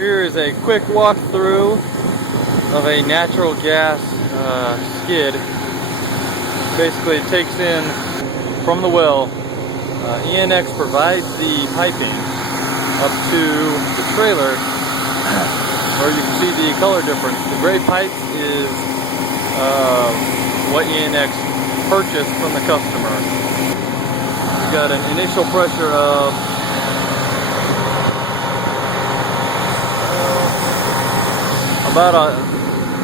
Here is a quick walkthrough of a natural gas skid. Basically, it takes in from the well. ENX provides the piping up to the trailer, where you can see the color difference. The gray pipe is what ENX purchased from the customer. We've got an initial pressure of about a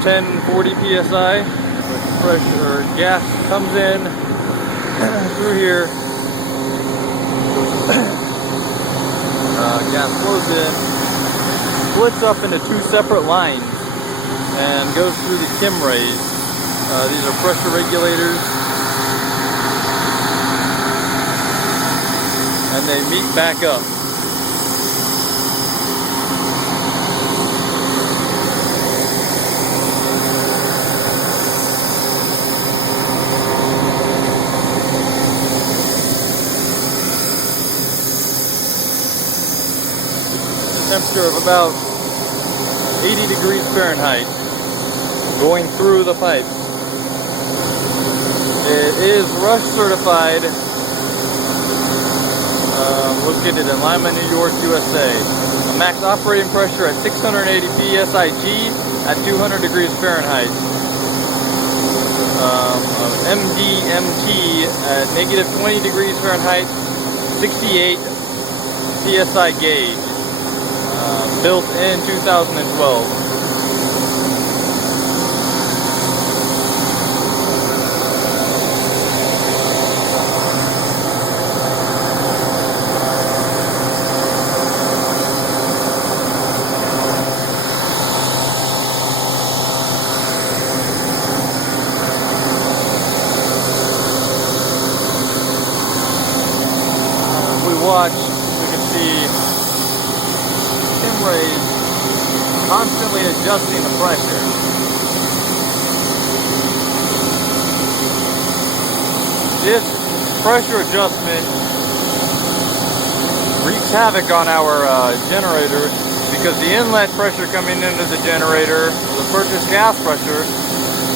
1040 psi. The pressure gas comes in through here. Gas flows in, splits up into two separate lines, and goes through the Kim rays. These are pressure regulators, and they meet back up. Temperature of about 80 degrees Fahrenheit going through the pipe. It is rush certified, located in Lima, New York, USA. A max operating pressure at 680 psig at 200 degrees Fahrenheit. MDMT at negative 20 degrees Fahrenheit, 68 psi gauge. Built in 2012. If we watch, we can see rays constantly adjusting the pressure. This pressure adjustment wreaks havoc on our generator, because the inlet pressure coming into the generator, the purchased gas pressure,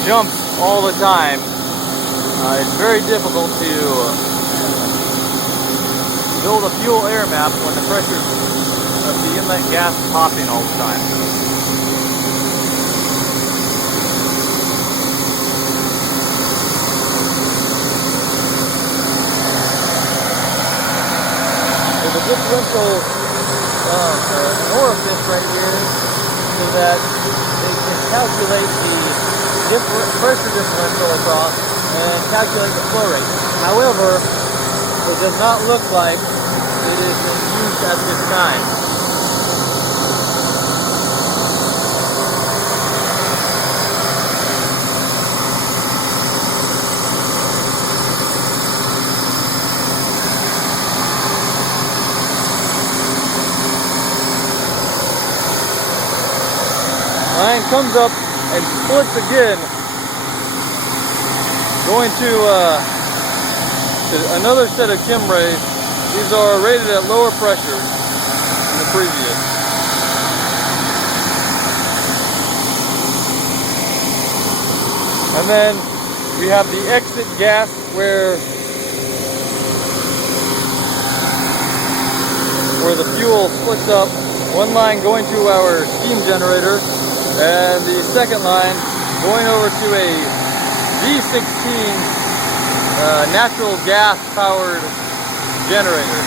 jumps all the time. It's very difficult to build a fuel air map when the pressure of the inlet gas popping all the time. So the differential orifice right here, so that they can calculate the pressure differential across and calculate the flow rate. However, it does not look like it is in use at this time. Line comes up and splits again, going to another set of Kim rays. These are rated at lower pressure than the previous. And then we have the exit gas, where the fuel splits up. One line going to our steam generator, and the second line going over to a V16 natural gas powered generator.